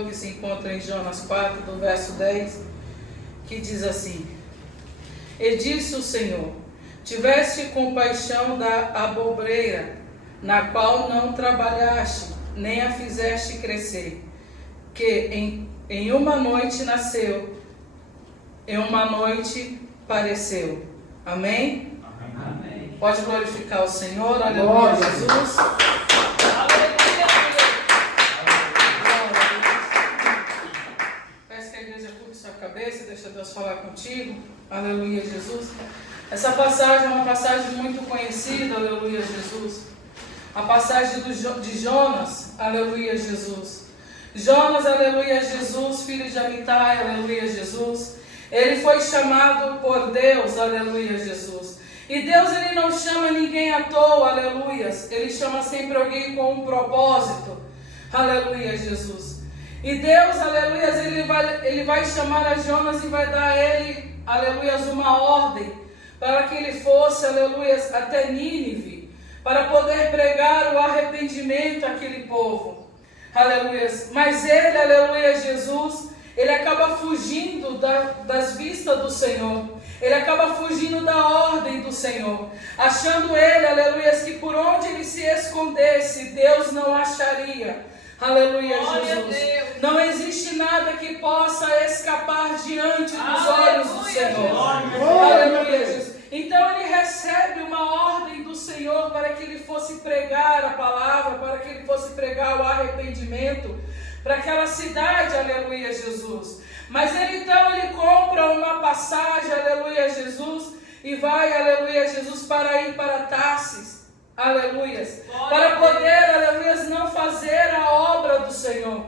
Senhor, que se encontra em Jonas 4, do verso 10, que diz assim: E disse o Senhor: Tiveste compaixão da abobreira, na qual não trabalhaste, nem a fizeste crescer, que em uma noite nasceu, em uma noite pareceu. Amém? Amém. Pode glorificar o Senhor, aleluia, Jesus. Peço que a igreja curte sua cabeça, deixa Deus falar contigo, aleluia, Jesus. Essa passagem é uma passagem muito conhecida, aleluia, Jesus. A passagem de Jonas, aleluia, Jesus. Jonas, aleluia, Jesus, filho de Amitai, aleluia, Jesus. Ele foi chamado por Deus, aleluia, Jesus. E Deus, ele não chama ninguém à toa, aleluia. Ele chama sempre alguém com um propósito, aleluia, Jesus. E Deus, aleluia, ele vai chamar a Jonas e vai dar a ele, aleluia, uma ordem, para que ele fosse, aleluia, até Nínive, para poder pregar o arrependimento àquele povo, aleluia. Mas ele, aleluia, Jesus, ele acaba fugindo das vistas do Senhor. Ele acaba fugindo da ordem do Senhor, achando ele, aleluia, que por onde ele se escondesse, Deus não acharia. Aleluia, Jesus. Não existe nada que possa escapar diante dos olhos do Senhor. Aleluia, Jesus. Então ele recebe uma ordem do Senhor para que ele fosse pregar a palavra, para que ele fosse pregar o arrependimento para aquela cidade, aleluia, Jesus. Mas ele compra uma passagem, aleluia, Jesus, e vai, aleluia, Jesus, para ir para Tarsis, aleluia, para poder, aleluia, não fazer a obra do Senhor.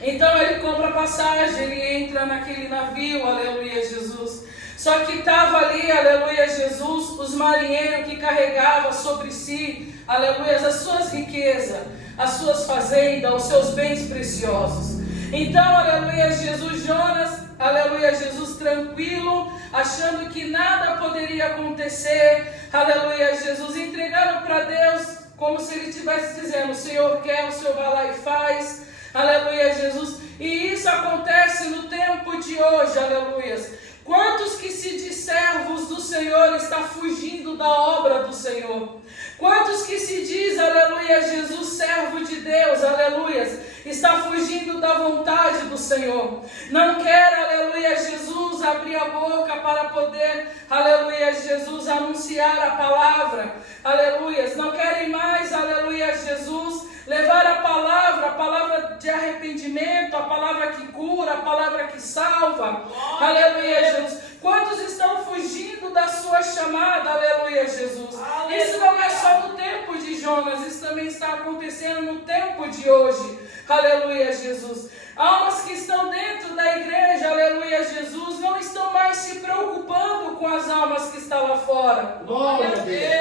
Então ele compra a passagem, ele entra naquele navio, aleluia, Jesus. Só que estava ali, aleluia, Jesus, os marinheiros que carregavam sobre si, aleluia, as suas riquezas, as suas fazendas, os seus bens preciosos. Então, aleluia, Jesus, Jonas, aleluia, Jesus, tranquilo, achando que nada poderia acontecer, aleluia, Jesus, entregando para Deus, como se ele estivesse dizendo: o Senhor quer, o Senhor vai lá e faz, aleluia, Jesus. E isso acontece no tempo de hoje, aleluia. Quantos que se diz servos do Senhor está fugindo da obra do Senhor? Quantos que se diz, aleluia, Jesus, servo de Deus, aleluia, está fugindo da vontade do Senhor? Não quer, aleluia, Jesus, abrir a boca para poder, aleluia, Jesus, anunciar a palavra, aleluia. Não querem mais, aleluia, Jesus, levar a palavra de arrependimento, a palavra que cura, a palavra que salva, aleluia, Jesus. Quantos estão fugindo da sua chamada, aleluia, Jesus. Aleluia. Isso não é só no tempo de Jonas, isso também está acontecendo no tempo de hoje, aleluia, Jesus. Almas que estão dentro da igreja, aleluia, Jesus, não estão mais se preocupando com as almas que estão lá fora,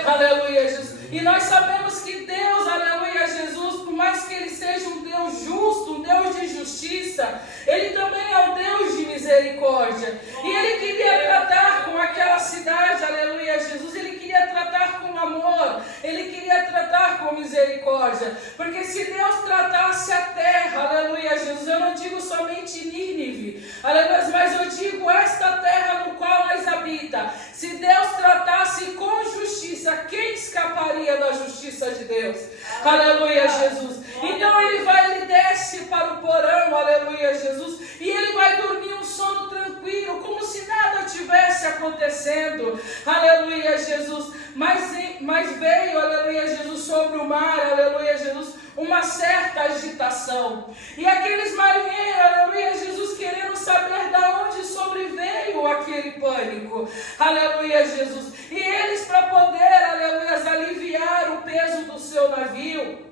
aleluia, Jesus. E nós sabemos que Deus, aleluia, Jesus, por mais que Ele seja um Deus justo, um Deus de justiça, Ele também é um Deus de misericórdia. E Ele queria tratar com aquela cidade, aleluia, Jesus, Ele queria tratar com amor, Ele queria tratar com misericórdia. Porque se Deus tratasse a terra, aleluia, Jesus, eu não digo somente Nínive, aleluia, mas eu digo esta terra no qual nós habita. Se Deus tratasse com justiça, quem escaparia da justiça de Deus? Aleluia, Jesus. Então ele desce para o porão, aleluia, Jesus, e ele vai dormir um sono tranquilo, como se nada tivesse acontecendo, aleluia, Jesus. Mas veio, aleluia, Jesus, sobre o mar, aleluia, Jesus, uma certa agitação. E aqueles marinheiros, aleluia, Jesus, querendo saber de onde sobreveio aquele pânico, aleluia, Jesus. E eles, para poder, aleluia, aliviar o peso do seu navio,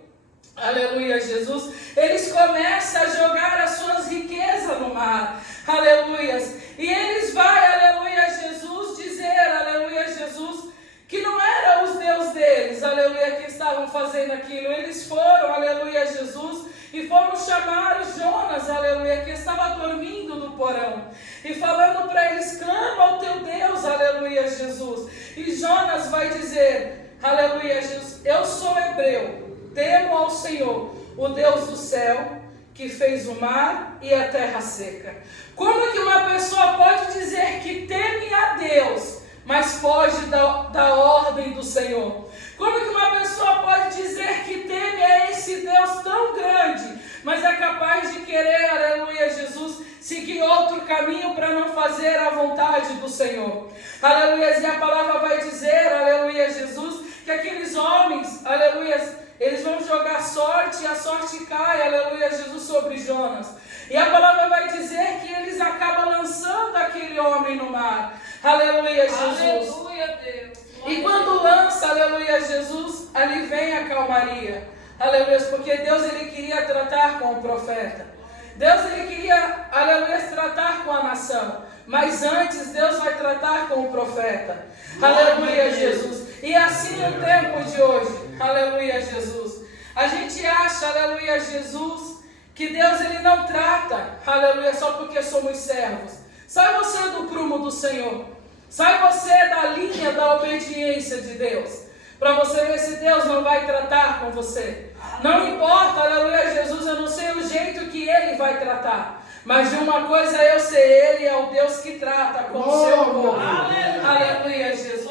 aleluia, Jesus, eles começam a jogar as suas riquezas no mar, aleluia. E eles vão, aleluia, Jesus, dizer, aleluia, Jesus, que não era os Deus deles, aleluia, que estavam fazendo aquilo. Eles foram, aleluia, Jesus, e foram chamar Jonas, aleluia, que estava dormindo no porão, e falando para eles: clama ao teu Deus, aleluia, Jesus. E Jonas vai dizer, aleluia, Jesus: eu sou hebreu, temo ao Senhor, o Deus do céu, que fez o mar e a terra seca. Como que uma pessoa pode dizer que teme a Deus, mas foge da ordem do Senhor? Como que uma pessoa pode dizer que teme a esse Deus tão grande, mas é capaz de querer, aleluia, Jesus, seguir outro caminho para não fazer a vontade do Senhor? Aleluia, e a palavra vai dizer, aleluia, Jesus, que aqueles homens, aleluia, eles vão jogar sorte e a sorte cai, aleluia, Jesus, sobre Jonas. E a palavra vai dizer que eles acabam lançando aquele homem no mar. Aleluia, Jesus. Aleluia, Deus. E quando lança, aleluia, Jesus, ali vem a calmaria. Aleluia, porque Deus, ele queria tratar com o profeta. Deus, ele queria, aleluia, tratar com a nação. Mas antes, Deus vai tratar com o profeta. Aleluia, Jesus. E assim no tempo de hoje, aleluia, Jesus. A gente acha, aleluia, Jesus, que Deus, ele não trata, aleluia, só porque somos servos. Sai você do prumo do Senhor. Sai você da linha da obediência de Deus. Para você ver se Deus não vai tratar com você. Não importa, aleluia, Jesus, eu não sei o jeito que Ele vai tratar. Mas de uma coisa eu sei, Ele é o Deus que trata com o seu povo. Aleluia, Jesus.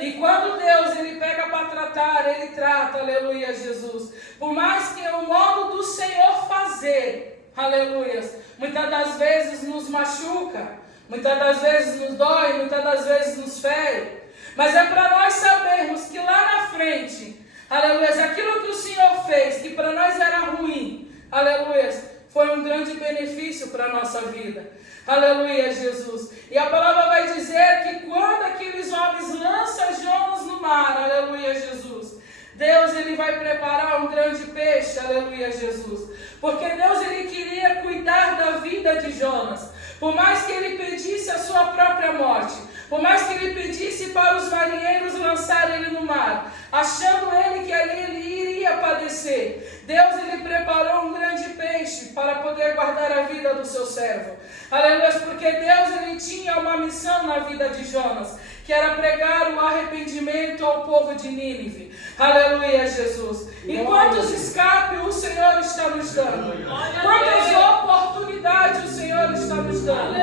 E quando Deus, Ele pega para tratar, Ele trata, aleluia, Jesus. Por mais que o modo do Senhor fazer, aleluia, muitas das vezes nos machuca, muitas das vezes nos dói, muitas das vezes nos fere. Mas é para nós sabermos que lá na frente, aleluia, aquilo que o Senhor fez, que para nós era ruim, aleluia, foi um grande benefício para a nossa vida. Aleluia, Jesus. E a palavra vai dizer que quando aqueles homens lançam Jonas no mar, aleluia, Jesus, Deus, ele vai preparar um grande peixe, aleluia, Jesus. Porque Deus, ele queria cuidar da vida de Jonas. Por mais que ele pedisse a sua própria morte, por mais que ele pedisse para os marinheiros lançar ele no mar, achando ele que ali ele iria padecer, Deus, ele preparou um grande peixe para poder guardar a vida do seu servo. Aleluia, porque Deus, ele tinha uma missão na vida de Jonas, que era pregar o arrependimento ao povo de Nínive. Aleluia, Jesus. E quantos escapes o Senhor está nos dando? Quantas oportunidades o Senhor está nos dando?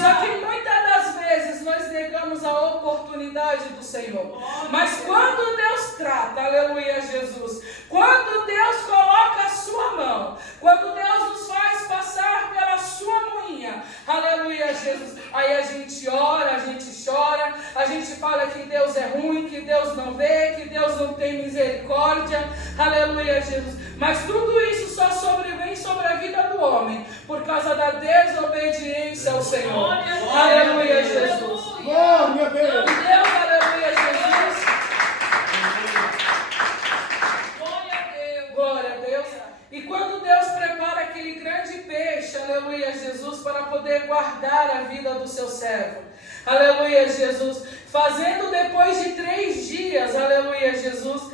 Só que muitas das vezes nós negamos a oportunidade do Senhor. Mas quando Deus trata, aleluia, Jesus, quando Deus coloca a sua mão, quando Deus nos faz passar pela sua moinha, aleluia, Jesus, aí a gente ora, a gente chora, a gente fala que Deus é ruim, que Deus não vê, que Deus não tem misericórdia, aleluia, Jesus. Mas tudo isso só sobrevém sobre a vida do homem por causa da desobediência ao Senhor. Aleluia, Jesus. Glória a Deus. Deus, aleluia, Jesus. Glória a Deus. E quando Deus prepara aquele grande peixe, aleluia, Jesus, para poder guardar a vida do seu servo, aleluia, Jesus, fazendo depois de 3 dias, aleluia, Jesus,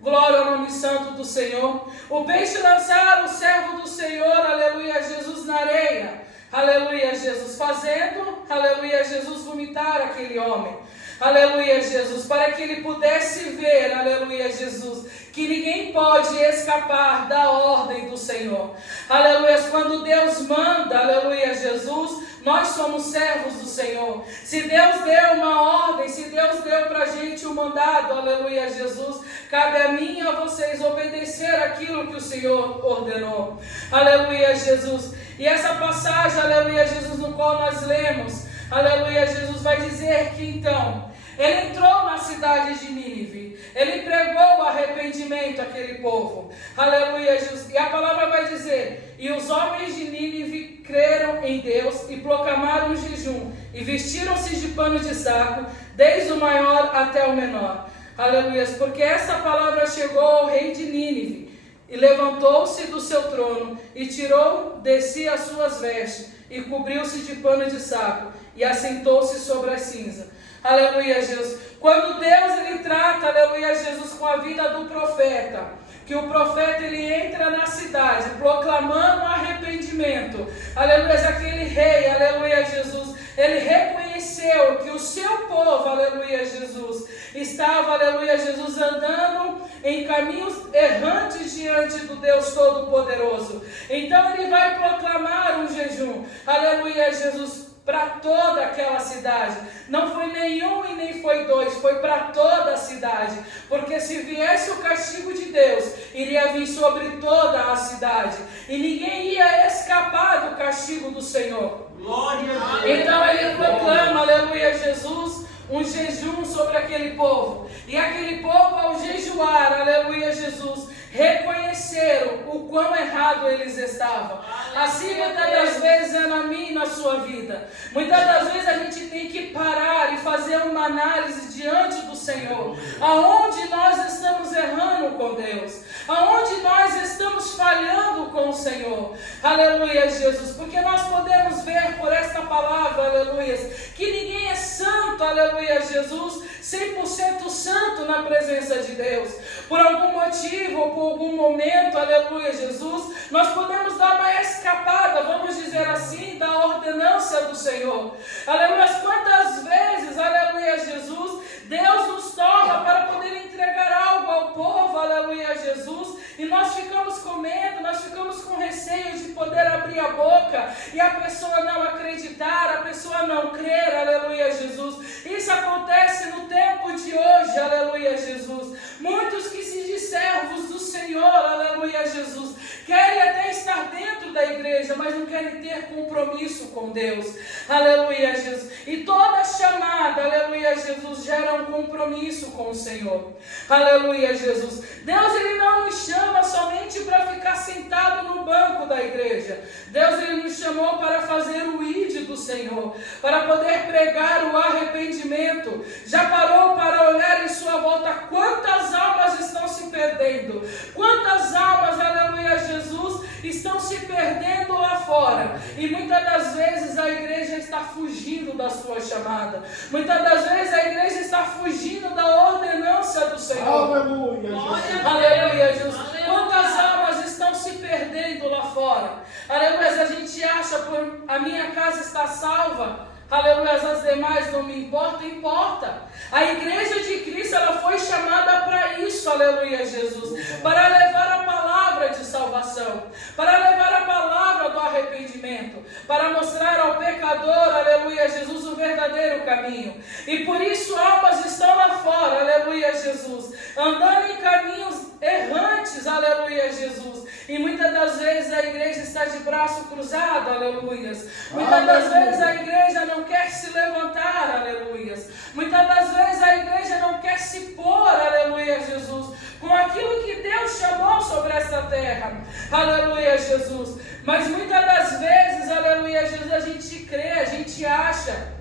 glória ao nome santo do Senhor, o peixe lançaram o servo do Senhor, aleluia, Jesus, na areia, aleluia, Jesus, fazendo, aleluia, Jesus, vomitar aquele homem. Aleluia, Jesus, para que ele pudesse ver, aleluia, Jesus, que ninguém pode escapar da ordem do Senhor. Aleluia, quando Deus manda, aleluia, Jesus, nós somos servos do Senhor. Se Deus deu uma ordem, se Deus deu para a gente um mandado, aleluia, Jesus, cabe a mim e a vocês obedecer aquilo que o Senhor ordenou. Aleluia, Jesus. E essa passagem, aleluia, Jesus, no qual nós lemos, aleluia, Jesus, vai dizer que então ele entrou na cidade de Nínive, ele pregou o arrependimento àquele povo, aleluia, Jesus. E a palavra vai dizer, e os homens de Nínive creram em Deus e proclamaram um jejum, e vestiram-se de pano de saco, desde o maior até o menor, aleluia, porque essa palavra chegou ao rei de Nínive, e levantou-se do seu trono, e tirou de si as suas vestes, e cobriu-se de pano de saco, e assentou-se sobre a cinza. Aleluia, Jesus. Quando Deus, ele trata, aleluia, Jesus, com a vida do profeta, que o profeta, ele entra na cidade, proclamando arrependimento, aleluia, aquele rei, aleluia, Jesus, ele reconheceu que o seu povo, aleluia, Jesus, estava, aleluia, Jesus, andando em caminhos errantes diante do Deus Todo-Poderoso. Então ele vai proclamar um jejum, aleluia, Jesus, para toda aquela cidade. Não foi nenhum e nem foi dois, foi para toda a cidade. Porque se viesse o castigo de Deus, iria vir sobre toda a cidade. E ninguém ia escapar do castigo do Senhor. Glória a Deus. Então ele proclama, aleluia, Jesus, um jejum sobre aquele povo. E aquele povo, ao jejuar, aleluia, Jesus, reconheceram o quão errado eles estavam. Assim muitas das vezes é na minha e na sua vida. Muitas das vezes a gente tem que parar e fazer uma análise diante do Senhor. Aonde nós estamos errando com Deus? Aonde nós estamos falhando com o Senhor? Aleluia, Jesus. Porque nós podemos ver por esta palavra, aleluia, que ninguém é santo, aleluia, Jesus, 100% santo na presença de Deus. Por algum motivo ou por algum momento, aleluia, Jesus, nós podemos dar uma escapada, vamos dizer assim, da ordenança do Senhor. Aleluia, quantas vezes, aleluia, Jesus, Deus nos toma para poder entregar algo ao povo, aleluia, Jesus, e nós ficamos com medo, nós ficamos com receio de poder abrir a boca e a pessoa não acreditar, a pessoa não crer, aleluia, Jesus. Isso acontece no tempo de hoje, aleluia, Jesus. Muitos que se dizem servos do Senhor, aleluia, Jesus, querem até estar dentro da igreja, mas não querem ter compromisso com Deus, aleluia, Jesus. E toda chamada, aleluia, Jesus, gera um compromisso com o Senhor, aleluia, Jesus. Deus, ele não nos chama somente para ficar sentado no banco da igreja. Deus, ele nos chamou para fazer o ID do Senhor, para poder pregar o arrependimento. Já parou para olhar em sua volta quantas almas estão se perdendo? Quantas almas, aleluia, Jesus, estão se perdendo lá fora? E muitas das vezes a igreja está fugindo da sua chamada. Muitas das vezes a igreja está fugindo da ordenança do Senhor. Aleluia, Jesus. Aleluia, Jesus. Quantas almas estão se perdendo lá fora? Aleluia, a gente acha, por a minha casa está salva, aleluia, as demais não me importam, importa. A igreja de Cristo, ela foi chamada para isso, aleluia, Jesus, para levar a palavra de salvação, para levar a palavra do arrependimento, para mostrar ao pecador, aleluia, Jesus, o verdadeiro caminho. E por isso almas estão lá fora, aleluia, Jesus, andando em caminhos errantes, aleluia, Jesus. E muitas das vezes a igreja está de braço cruzado, aleluias. Muitas das vezes a igreja não quer se levantar, aleluias. Muitas das vezes a igreja não quer se pôr, aleluia, Jesus, com aquilo que Deus chamou sobre essa terra, aleluia, Jesus. Mas muitas das vezes, aleluia, Jesus, a gente crê, a gente acha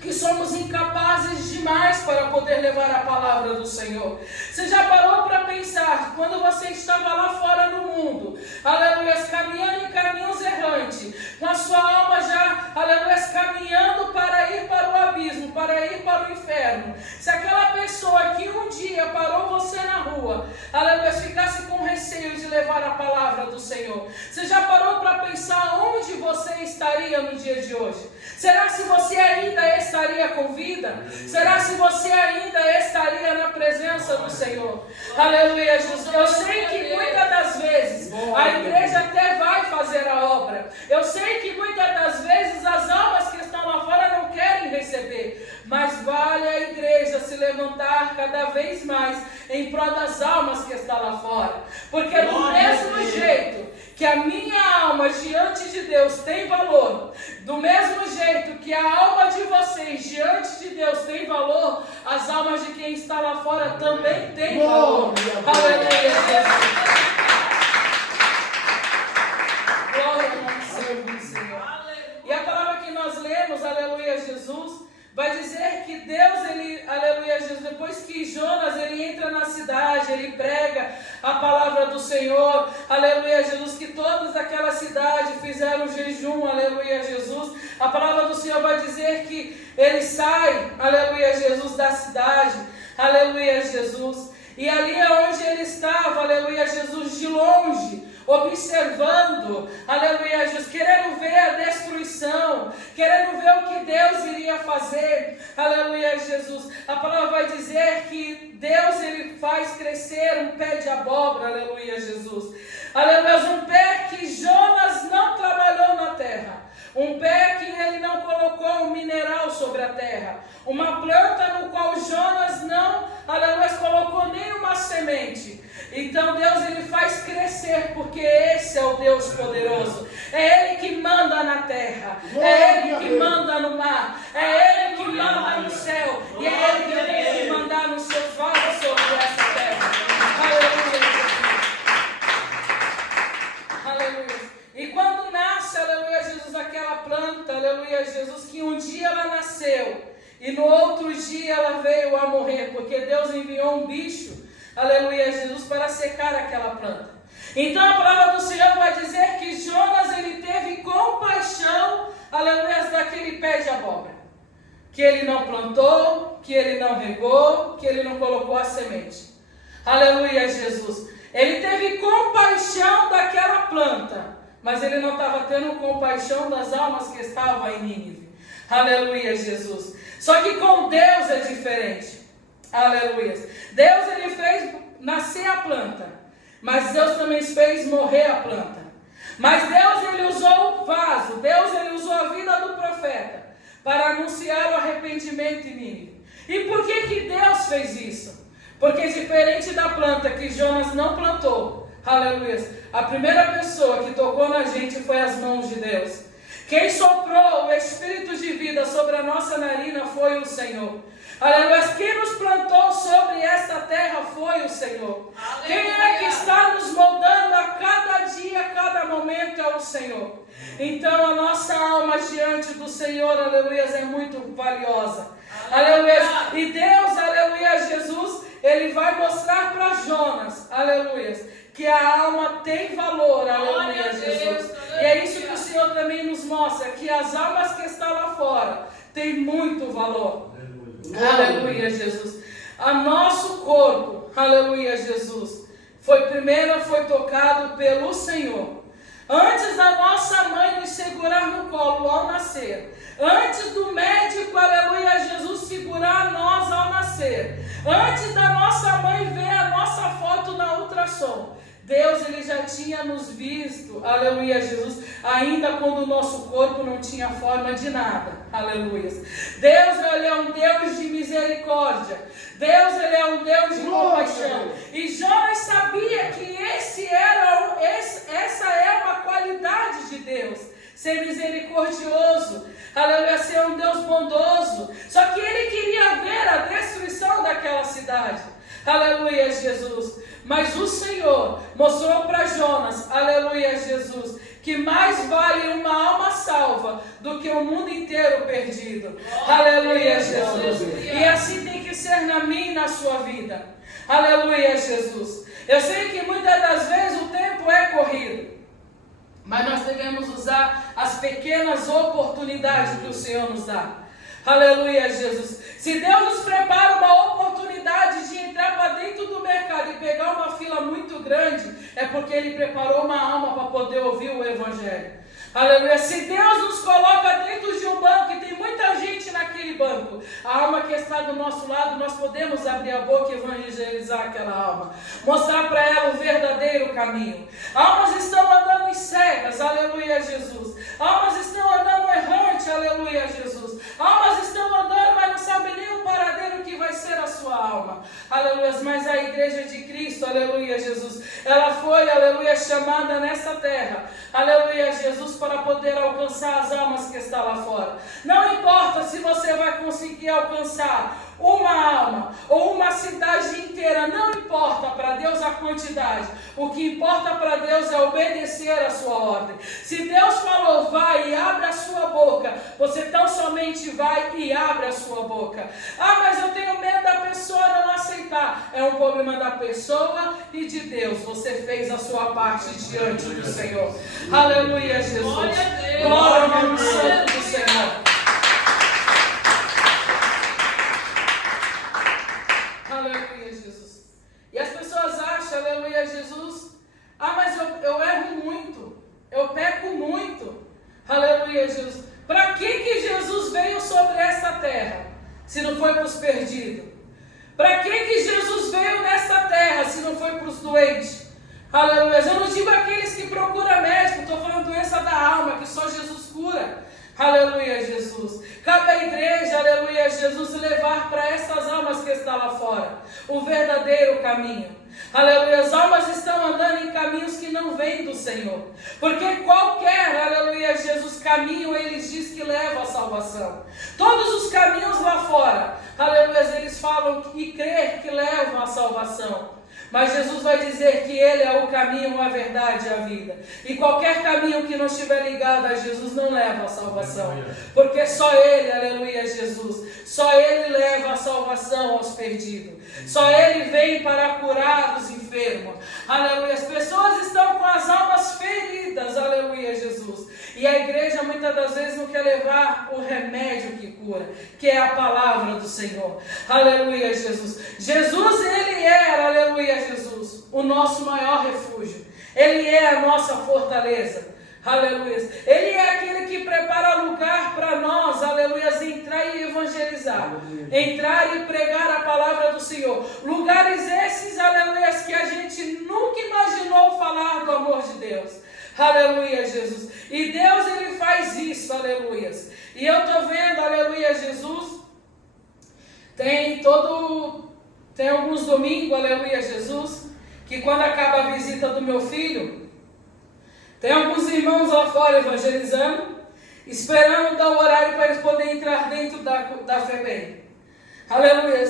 que somos incapazes demais para poder levar a palavra do Senhor. Você já parou para pensar, quando você estava lá fora do mundo, aleluia, caminhando em caminhos errantes, com a sua alma já, aleluia, caminhando para ir para o abismo, para ir para o inferno, se aquela pessoa que um dia parou você na rua, aleluia, ficasse com receio de levar a palavra do Senhor, você já parou para pensar onde você estaria no dia de hoje? Será se você ainda estaria com vida? Será se você ainda estaria na presença do Senhor? Aleluia, Jesus. Eu sei que muitas das vezes a igreja até vai fazer a obra. Eu sei que muitas das vezes as almas que estão lá fora não querem receber. Mas vale a igreja se levantar cada vez mais em prol das almas que estão lá fora. Porque do mesmo jeito que a minha alma diante de Deus tem valor, do mesmo jeito que a alma de vocês diante de Deus tem valor, as almas de quem está lá fora também têm valor. Aleluia, Jesus. Glória ao nome do Senhor. E a palavra que nós lemos, aleluia, Jesus, vai dizer que Deus, ele, aleluia, Jesus, depois que Jonas, ele entra na cidade, ele prega a palavra do Senhor, aleluia, Jesus, que todos daquela cidade fizeram jejum, aleluia, Jesus. A palavra do Senhor vai dizer que ele sai, aleluia, Jesus, da cidade, aleluia, Jesus. E ali onde ele estava, aleluia, Jesus, de longe, observando, aleluia, Jesus, querendo ver a destruição, querendo ver o que Deus iria fazer, aleluia, Jesus. A palavra vai dizer que Deus, ele faz crescer um pé de abóbora, aleluia, Jesus. Aleluia, um pé que Jonas não trabalhou na terra. Um pé que ele não colocou um mineral sobre a terra. Uma planta no qual Jonas não, aleluia, colocou nenhuma semente. Então Deus, ele faz crescer, porque esse é o Deus poderoso. É Ele que manda na terra. É Ele que manda no mar. É Ele que manda no céu. E é Ele que tem que mandar nos seus vasos sobre essa terra. Aleluia. Aleluia. E quando nasce, aleluia, Jesus, aquela planta, aleluia, Jesus, que um dia ela nasceu e no outro dia ela veio a morrer, porque Deus enviou um bicho, aleluia, Jesus, para secar aquela planta. Então a palavra do Senhor vai dizer que Jonas, ele teve compaixão, aleluia, daquele pé de abóbora, que ele não plantou, que ele não regou, que ele não colocou a semente. Aleluia, Jesus. Ele teve compaixão daquela planta, mas ele não estava tendo compaixão das almas que estavam em Nínive. Aleluia, Jesus. Só que com Deus é diferente. Aleluia. Deus, ele fez nascer a planta, mas Deus também fez morrer a planta. Mas Deus, ele usou o vaso, Deus, ele usou a vida do profeta para anunciar o arrependimento em Nínive. E por que Deus fez isso? Porque diferente da planta que Jonas não plantou, aleluia, a primeira pessoa que tocou na gente foi as mãos de Deus. Quem soprou o Espírito de vida sobre a nossa narina foi o Senhor. Aleluia. Quem nos plantou sobre esta terra foi o Senhor. Aleluia. Quem é que está nos moldando a cada dia, a cada momento é o Senhor. Então a nossa alma diante do Senhor, aleluia, é muito valiosa. Aleluia. E Deus, aleluia, Jesus, ele vai mostrar para Jonas, aleluia, que a alma tem valor, aleluia, Jesus. E é isso que o Senhor também nos mostra, que as almas que estão lá fora têm muito valor. Aleluia, Jesus. A nosso corpo, aleluia, Jesus, primeiro foi tocado pelo Senhor. Antes da nossa mãe nos segurar no colo ao nascer, antes do médico, aleluia, Jesus, segurar nós ao nascer, antes da nossa mãe ver a nossa foto na ultrassom, Deus, ele já tinha nos visto, aleluia, Jesus, ainda quando o nosso corpo não tinha forma de nada, aleluia. Deus, ele é um Deus de misericórdia, Deus, ele é um Deus de compaixão. E Jonas sabia que essa é uma qualidade de Deus, ser misericordioso, aleluia, ser um Deus bondoso. Só que ele queria ver a destruição daquela cidade, aleluia, Jesus. Mas o Senhor mostrou para Jonas, aleluia, Jesus, que mais vale uma alma salva do que o mundo inteiro perdido. Aleluia, Jesus. E assim tem que ser na minha e na sua vida. Aleluia, Jesus. Eu sei que muitas das vezes o tempo é corrido, mas nós devemos usar as pequenas oportunidades que o Senhor nos dá. Aleluia, Jesus. Se Deus nos prepara uma oportunidade de entrar para dentro do mercado e pegar uma fila muito grande, é porque Ele preparou uma alma para poder ouvir o Evangelho. Aleluia. Se Deus nos coloca dentro de um banco e tem muita gente naquele banco, a alma que está do nosso lado, nós podemos abrir a boca e evangelizar aquela alma, mostrar para ela o verdadeiro caminho. Almas estão andando em cegas, aleluia, Jesus. Almas estão andando errante, aleluia, Jesus. Almas estão andando, mas não sabem nem o paradeiro que vai ser a sua alma, aleluia. Mas a igreja de Cristo, aleluia, Jesus, ela foi, aleluia, chamada nessa terra, aleluia, Jesus, para poder alcançar as almas que estão lá fora. Não importa se você vai conseguir alcançar uma alma ou uma cidade inteira, não importa para Deus a quantidade. O que importa para Deus é obedecer a sua ordem. Se Deus falou, vai e abre a sua boca, você tão somente vai e abre a sua boca. Ah, mas eu tenho medo da pessoa não aceitar. É um problema da pessoa e de Deus. Você fez a sua parte diante do Senhor. Aleluia, Jesus. Glória ao nome santo do Senhor. Aleluia, Jesus. E as pessoas acham, aleluia, Jesus, ah, mas eu erro se não foi para os perdidos? Para que Jesus veio nessa terra se não foi para os doentes? Aleluia. Eu não digo aqueles que procuram médico, estou falando doença da alma, que só Jesus cura. Aleluia, Jesus. Cabe à igreja, aleluia, Jesus, levar para essas almas que estão lá fora o verdadeiro caminho. Aleluia, as almas estão andando em caminhos que não vêm do Senhor. Porque qualquer, aleluia, Jesus, caminho, ele diz que leva à salvação. Todos os caminhos lá fora, aleluia, eles falam e crer que levam à salvação. Mas Jesus vai dizer que Ele é o caminho, a verdade e a vida. E qualquer caminho que não estiver ligado a Jesus não leva à salvação. Porque só Ele, aleluia, Jesus, só Ele leva a salvação aos perdidos. Só Ele vem para curar os enfermos. Aleluia. As pessoas estão com as almas feridas, aleluia, Jesus. E a igreja muitas das vezes não quer levar o remédio que cura, que é a palavra do Senhor. Aleluia, Jesus. Jesus, Ele era, aleluia, Jesus, o nosso maior refúgio. Ele é a nossa fortaleza. Aleluia. Ele é aquele que prepara lugar para nós, aleluia, entrar e evangelizar. Aleluia. Entrar e pregar a palavra do Senhor. Lugares esses, aleluia, que a gente nunca imaginou falar do amor de Deus. Aleluia, Jesus. E Deus, Ele faz isso, aleluia. E eu estou vendo, aleluia, Jesus, tem alguns domingos, aleluia, Jesus, que quando acaba a visita do meu filho, tem alguns irmãos lá fora evangelizando, esperando dar o horário para eles poderem entrar dentro da FEBEM. Aleluia.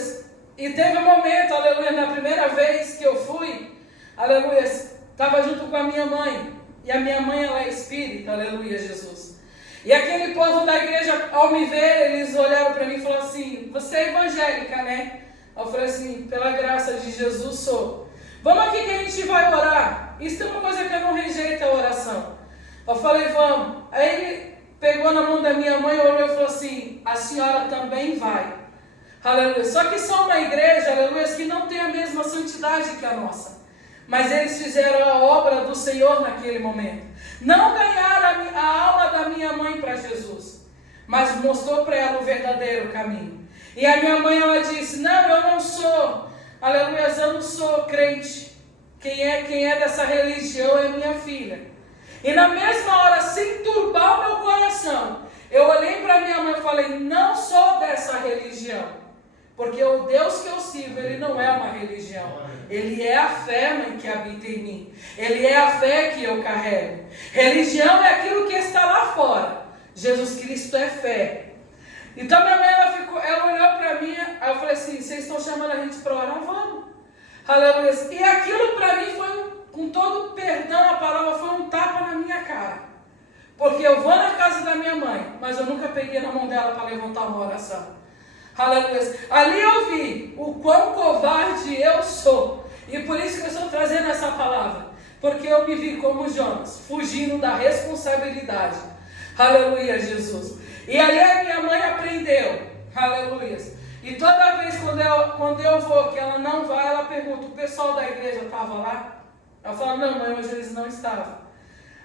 E teve um momento, aleluia, na primeira vez que eu fui, aleluia, estava junto com a minha mãe. E a minha mãe, ela é espírita, aleluia, Jesus. E aquele povo da igreja, ao me ver, eles olharam para mim e falaram assim: você é evangélica, né? Eu falei assim: pela graça de Jesus sou. Vamos aqui que a gente vai orar. Isso é uma coisa que eu não rejeito, a oração. Eu falei: vamos. Aí ele pegou na mão da minha mãe, olhou e falou assim: a senhora também vai. Aleluia. Só que são uma igreja, aleluia, que não tem a mesma santidade que a nossa. Mas eles fizeram a obra do Senhor naquele momento. Não ganharam a alma da minha mãe para Jesus, mas mostrou para ela o verdadeiro caminho. E a minha mãe, ela disse: não, eu não sou, aleluia, eu não sou crente. Quem é dessa religião é minha filha. E na mesma hora, sem turbar o meu coração, eu olhei para minha mãe e falei: não sou dessa religião. Porque o Deus que eu sirvo, Ele não é uma religião. Ele é a fé, mãe, que habita em mim. Ele é a fé que eu carrego. Religião é aquilo que está lá fora. Jesus Cristo é fé. Então minha mãe, ela olhou para mim, aí eu falei assim: vocês estão chamando a gente para orar? Vamos. Aleluia. E aquilo para mim foi, com todo perdão a palavra, foi um tapa na minha cara. Porque eu vou na casa da minha mãe, mas eu nunca peguei na mão dela para levantar uma oração. Aleluia. Ali eu vi o quão covarde eu sou. E por isso que eu estou trazendo essa palavra. Porque eu me vi como Jonas, fugindo da responsabilidade. Aleluia, Jesus. E ali a minha mãe aprendeu. Aleluia. E toda vez quando eu vou, que ela não vai, ela pergunta: o pessoal da igreja estava lá? Ela fala: não, mãe, hoje eles não estavam.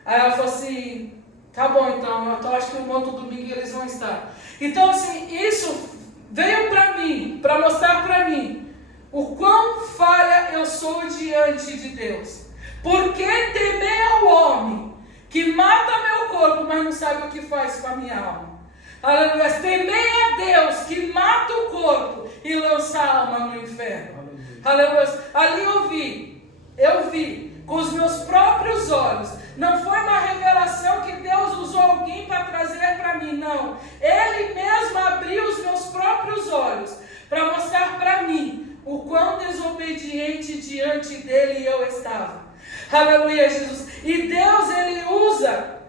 Aí ela falou assim: tá bom, então eu acho que no outro domingo eles vão estar. Então assim, isso veio para mim, para mostrar para mim o quão falha eu sou diante de Deus. Porque temer ao homem que mata meu corpo, mas não sabe o que faz com a minha alma. Aleluia. Temer a Deus que mata o corpo e lança a alma no inferno. Aleluia. Ali eu vi com os meus próprios olhos. Não foi uma revelação que Deus usou alguém para trazer para mim, não. Ele mesmo abriu os meus próprios olhos para mostrar para mim o quão desobediente diante dele eu estava. Aleluia, Jesus. E Deus, Ele usa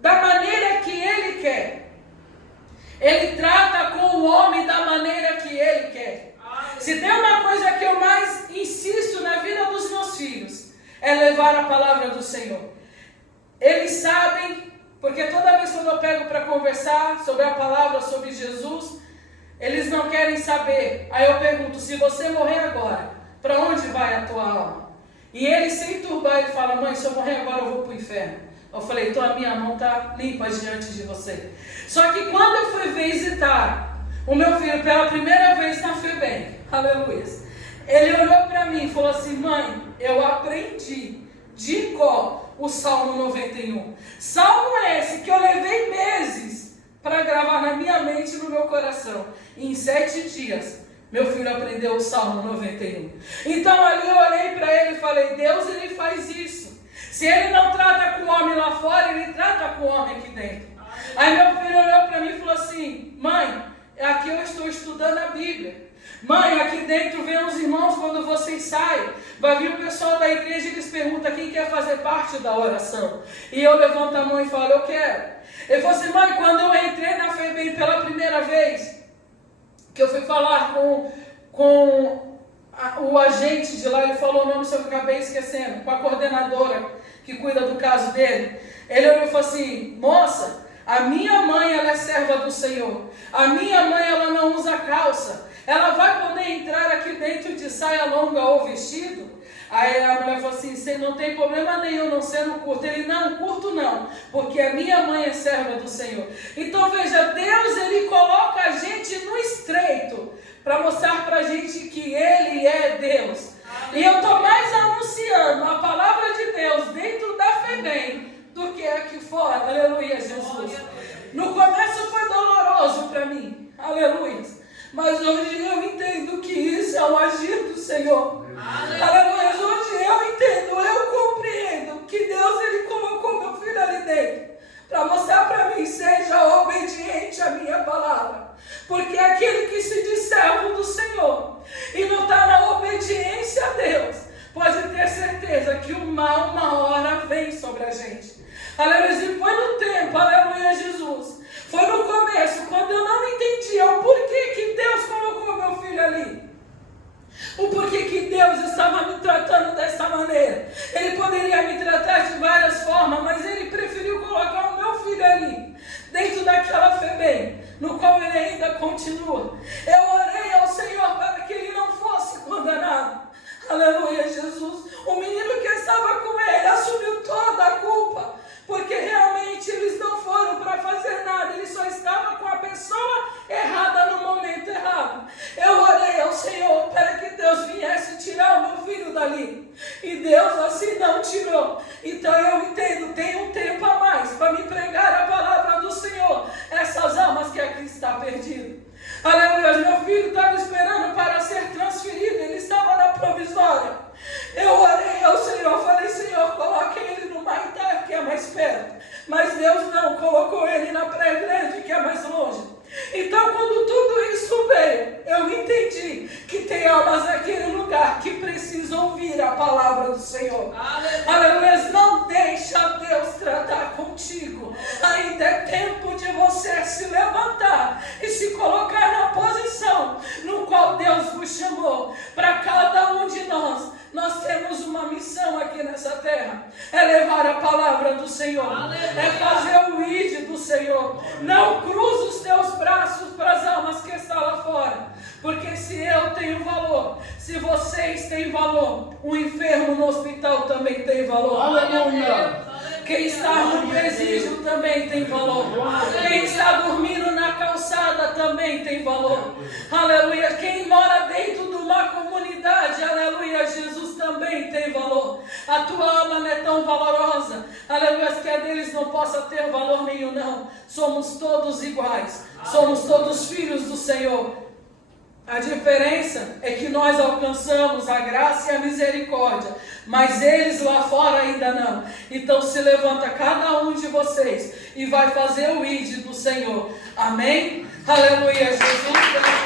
da maneira que Ele quer. Ele trata com o homem da maneira que Ele quer. Se tem uma coisa que eu mais insisto na vida dos meus filhos, é levar a palavra do Senhor. Eles sabem, porque toda vez que eu pego para conversar sobre a palavra, sobre Jesus, eles não querem saber. Aí eu pergunto: se você morrer agora, para onde vai a tua alma? E ele, sem turbar, ele fala: mãe, se eu morrer agora eu vou para o inferno. Eu falei: então a minha mão está limpa diante de você. Só que quando eu fui visitar o meu filho, pela primeira vez na FEBEM, aleluia, ele olhou para mim e falou assim: mãe, eu aprendi de cor o Salmo 91. Salmo esse que eu levei meses para gravar na minha mente e no meu coração. E em 7 dias, meu filho aprendeu o Salmo 91. Então ali eu olhei para ele e falei: Deus, ele faz isso. Se ele não trata com o homem lá fora, ele trata com o homem aqui dentro. Aí meu filho olhou para mim e falou assim: mãe, aqui eu estou estudando a Bíblia. Mãe, aqui dentro vem os irmãos quando vocês saem. Vai vir o pessoal da igreja e eles perguntam quem quer fazer parte da oração. E eu levanto a mão e falo: eu quero. Ele falou assim: mãe, quando eu entrei na FEBEM pela primeira vez, que eu fui falar com o agente de lá, ele falou o nome, se eu acabei esquecendo, com a coordenadora que cuida do caso dele. Ele olhou e falou assim: moça, a minha mãe, ela é serva do Senhor. A minha mãe, ela não usa calça. Ela vai poder entrar aqui dentro de saia longa ou vestido? Aí a mulher falou assim: você não tem problema nenhum não sendo curto. Ele: não, curto não, porque a minha mãe é serva do Senhor. Então veja, Deus, ele coloca a gente no estreito para mostrar para a gente que ele é Deus. E eu estou mais anunciando a palavra de Deus dentro da FEBEM do que aqui fora. Aleluia, Jesus. No começo foi doloroso para mim, aleluia, mas hoje eu entendo que isso é o agir do Senhor. Aleluia. Hoje eu entendo, eu compreendo que Deus, ele colocou meu filho ali dentro para mostrar para mim: seja obediente à minha palavra. Porque aquele que se diz servo do Senhor e não está na obediência a Deus, pode ter certeza que o mal uma hora vem sobre a gente. Aleluia. E foi no tempo, aleluia, Jesus, foi no começo, quando eu não entendia o porquê que Deus colocou meu filho ali, o porquê que Deus estava me tratando dessa maneira. Ele poderia me tratar de várias formas, mas ele preferiu colocar o meu filho ali, dentro daquela FEBEM, no qual ele ainda continua. Eu orei ao Senhor para que ele não fosse condenado. Aleluia, Jesus. O menino que estava com ele assumiu toda a culpa, porque realmente eles não foram para fazer nada, ele só estava com a pessoa errada no momento errado. Eu orei ao Senhor para que Deus viesse tirar o meu filho dali, e Deus assim não tirou. Então eu entendo, tem um tempo a mais para me pregar a palavra do Senhor, essas almas que aqui está perdido. Aleluia. Meu filho estava esperando para ser transferido, ele estava na provisória. Eu orei ao Senhor, falei: Senhor, coloque ele no Maitá, que é mais perto. Mas Deus não, colocou ele na Praia Grande, que é mais longe. Então, quando tudo isso veio, eu entendi que tem almas naquele lugar que precisam ouvir a palavra do Senhor. Aleluia. Não deixa Deus tratar contigo. Ainda é tempo de você se levantar e se colocar na posição no qual Deus vos chamou. Para cada um de nós temos uma missão aqui nessa terra: é levar a palavra do Senhor, é fazer o ID do Senhor. Não cruza os teus braços para as almas que estão lá fora, porque se eu tenho valor, se vocês têm valor, o enfermo no hospital também tem valor. Aleluia. Quem está no presídio também tem valor. Quem está dormindo na calçada também tem valor. Aleluia. Quem mora dentro de uma comunidade, aleluia, Jesus, também tem valor. A tua alma não é tão valorosa, aleluia, que a deles não possa ter valor nenhum, não. Somos todos iguais. Somos todos filhos do Senhor. A diferença é que nós alcançamos a graça e a misericórdia, mas eles lá fora ainda não. Então se levanta cada um de vocês e vai fazer o ID do Senhor. Amém? Aleluia, Jesus.